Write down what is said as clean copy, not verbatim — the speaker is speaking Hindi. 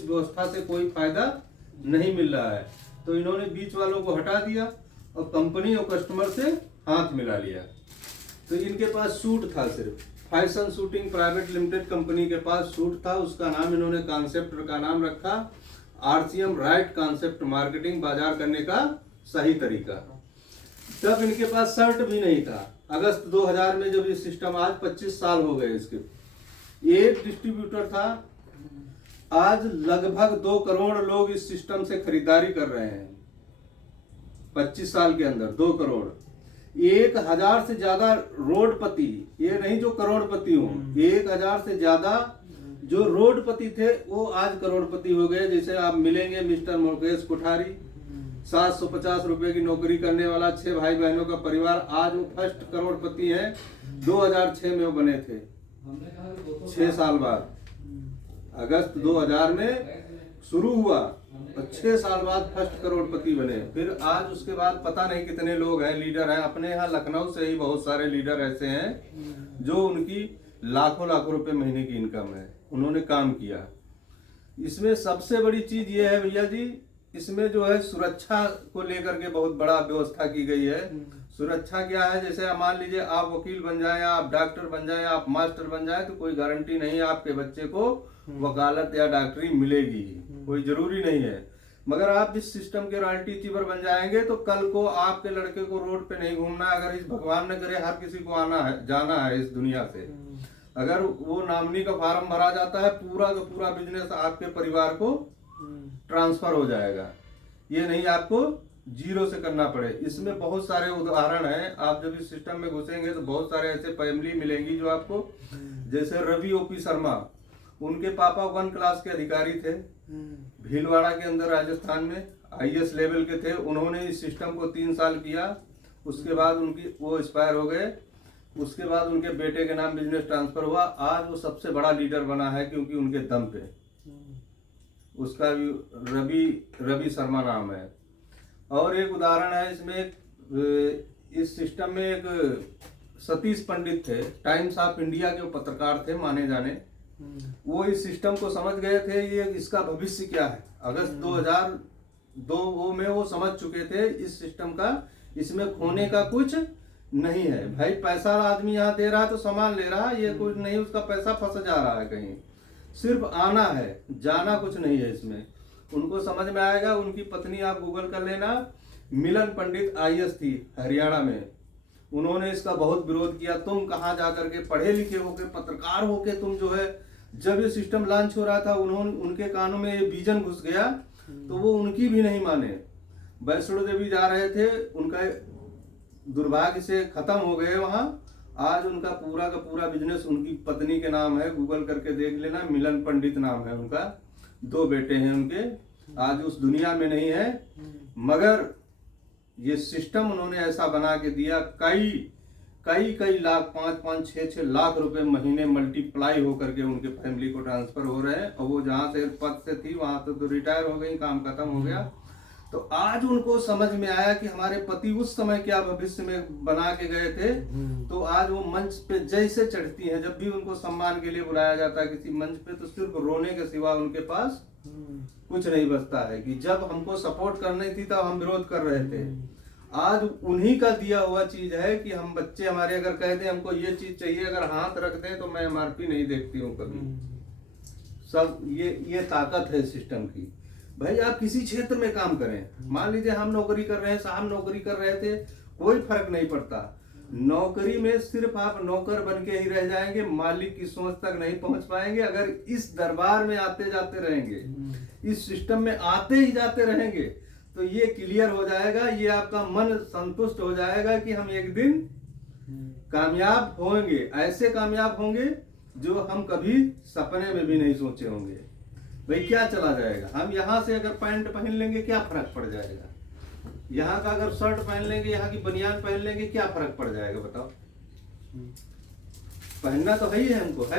इस व्यवस्था से कोई फायदा नहीं मिल रहा है। तो इन्होंने बीच वालों को हटा दिया और कंपनी और कस्टमर से हाथ मिला लिया। तो इनके पास सूट था, सिर्फ fashion shooting private limited company के पास सूट था। उसका नाम इन्होंने कॉन्सेप्ट का नाम रखा RCM राइट कॉन्सेप्ट मार्केटिंग, बाजार करने का सही तरीका। तब इनके पास शर्ट भी नहीं था। अगस्त 2000 में जब ये सिस्टम, आज 25 साल हो गए इसके, एक डिस्ट्रीब्यूटर था। आज लगभग 2 करोड़ लोग इस सिस्टम से खरीदारी कर रहे हैं। 25 साल के अंदर 2 करोड़, 1000 से ज्यादा रोडपति, ये नहीं जो करोड़पति हो, 1000 से ज्यादा जो रोडपति थे वो आज करोड़पति हो गए। जैसे आप मिलेंगे मिस्टर मुकेश कोठारी, 750 रुपए की नौकरी करने वाला, 6 भाई बहनों का परिवार, आज वो फर्स्ट करोड़पति है। 2006 में वो बने थे, 6 साल बाद। अगस्त 2000 में शुरू हुआ और 6 साल बाद फर्स्ट करोड़पति बने। फिर आज उसके बाद पता नहीं कितने लोग हैं, लीडर हैं। अपने यहाँ लखनऊ से ही बहुत सारे लीडर ऐसे हैं जो उनकी लाखों लाखों रुपए महीने की इनकम है। उन्होंने काम किया। इसमें सबसे बड़ी चीज ये है भैया जी, इसमें जो है सुरक्षा को लेकर के बहुत बड़ा व्यवस्था की गई है। सुरक्षा क्या है, जैसे आप मान लीजिए आप वकील बन जाए, आप डॉक्टर बन जाए, आप मास्टर बन जाए, तो कोई गारंटी नहीं है आपके बच्चे को वकालत या डॉक्टरी मिलेगी, कोई जरूरी नहीं है। मगर आप इस सिस्टम के रॉयल्टी चीवर बन जाएंगे तो कल को आपके लड़के को रोड पे नहीं घूमना है। अगर इस भगवान न करे हर किसी को आना है, जाना है इस दुनिया से, अगर वो नॉमिनी का फार्म भरा जाता है, पूरा का पूरा बिजनेस आपके परिवार को ट्रांसफर हो जाएगा। ये नहीं आपको जीरो से करना पड़े। इसमें बहुत सारे उदाहरण हैं। आप जब इस सिस्टम में घुसेंगे तो बहुत सारे ऐसे फैमिली मिलेंगी जो आपको, जैसे रवि OP शर्मा, उनके पापा 1 क्लास के अधिकारी थे, भीलवाड़ा के अंदर राजस्थान में IAS लेवल के थे। उन्होंने इस सिस्टम को 3 साल किया, उसके बाद उनकी वो एक्सपायर हो गए। उसके बाद उनके बेटे के नाम बिजनेस ट्रांसफर हुआ। आज वो सबसे बड़ा लीडर बना है क्योंकि उनके दम पे, उसका भी रवि शर्मा नाम है। और एक उदाहरण है इसमें, इस सिस्टम में एक सतीश पंडित थे, टाइम्स ऑफ इंडिया के पत्रकार थे माने जाने। वो इस सिस्टम को समझ गए थे, ये इसका भविष्य क्या है। अगस्त 2002 में वो समझ चुके थे इस सिस्टम का, इसमें खोने का कुछ नहीं है। भाई पैसा आदमी यहाँ दे रहा है तो सामान ले रहा है, ये कुछ नहीं, उसका पैसा फंस जा रहा है कहीं। सिर्फ आना है, जाना कुछ नहीं है इसमें। उनको समझ में आएगा। उनकी पत्नी आप गूगल कर लेना, मिलन पंडित IAS थी हरियाणा में। उन्होंने इसका बहुत विरोध किया। तुम कहाँ जाकर के पढ़े लिखे होके, पत्रकार होके, तुम जो है, जब ये सिस्टम लॉन्च हो रहा था उनके कानों में ये विजन घुस गया तो वो उनकी भी नहीं माने। वैष्णो देवी जा रहे थे, उनका दुर्भाग्य से खत्म हो गए वहां। आज उनका पूरा का पूरा बिजनेस उनकी पत्नी के नाम है, गूगल करके देख लेना, मिलन पंडित नाम है उनका। 2 बेटे हैं उनके, आज उस दुनिया में नहीं है। मगर ये सिस्टम उन्होंने ऐसा बना के दिया, कई लाख, 5-5, 6-6 लाख रुपए महीने मल्टीप्लाई होकर के उनके फैमिली को ट्रांसफर हो रहे हैं। और वो जहां से पद से थी वहां तो रिटायर हो गई, काम खत्म हो गया। तो आज उनको समझ में आया कि हमारे पति उस समय क्या भविष्य में बना के गए थे। तो आज वो मंच पे जैसे चढ़ती हैं, जब भी उनको सम्मान के लिए बुलाया जाता है किसी मंच पे, तो सिर्फ रोने के सिवा उनके पास कुछ नहीं बचता है कि जब हमको सपोर्ट करनी थी तब हम विरोध कर रहे थे। आज उन्हीं का दिया हुआ चीज है कि हम बच्चे हमारे अगर कह दें हमको ये चीज चाहिए, अगर हाथ रख दें तो मैं MRP नहीं देखती हूँ कभी। सब ये ताकत है सिस्टम की। भाई आप किसी क्षेत्र में काम करें, मान लीजिए हम नौकरी कर रहे हैं, साहब नौकरी कर रहे थे, कोई फर्क नहीं पड़ता। नौकरी में सिर्फ आप नौकर बन के ही रह जाएंगे, मालिक की सोच तक नहीं पहुंच पाएंगे। अगर इस दरबार में आते जाते रहेंगे, इस सिस्टम में आते ही जाते रहेंगे, तो ये क्लियर हो जाएगा, ये आपका मन संतुष्ट हो जाएगा कि हम एक दिन कामयाब होंगे। ऐसे कामयाब होंगे जो हम कभी सपने में भी नहीं सोचे होंगे। भाई क्या चला जाएगा, हम यहाँ से अगर पैंट पहन लेंगे क्या फर्क पड़ जाएगा, यहाँ का अगर शर्ट पहन लेंगे, यहाँ की बनियान पहन लेंगे, क्या फर्क पड़ जाएगा बताओ। पहनना तो है ही है हमको, है।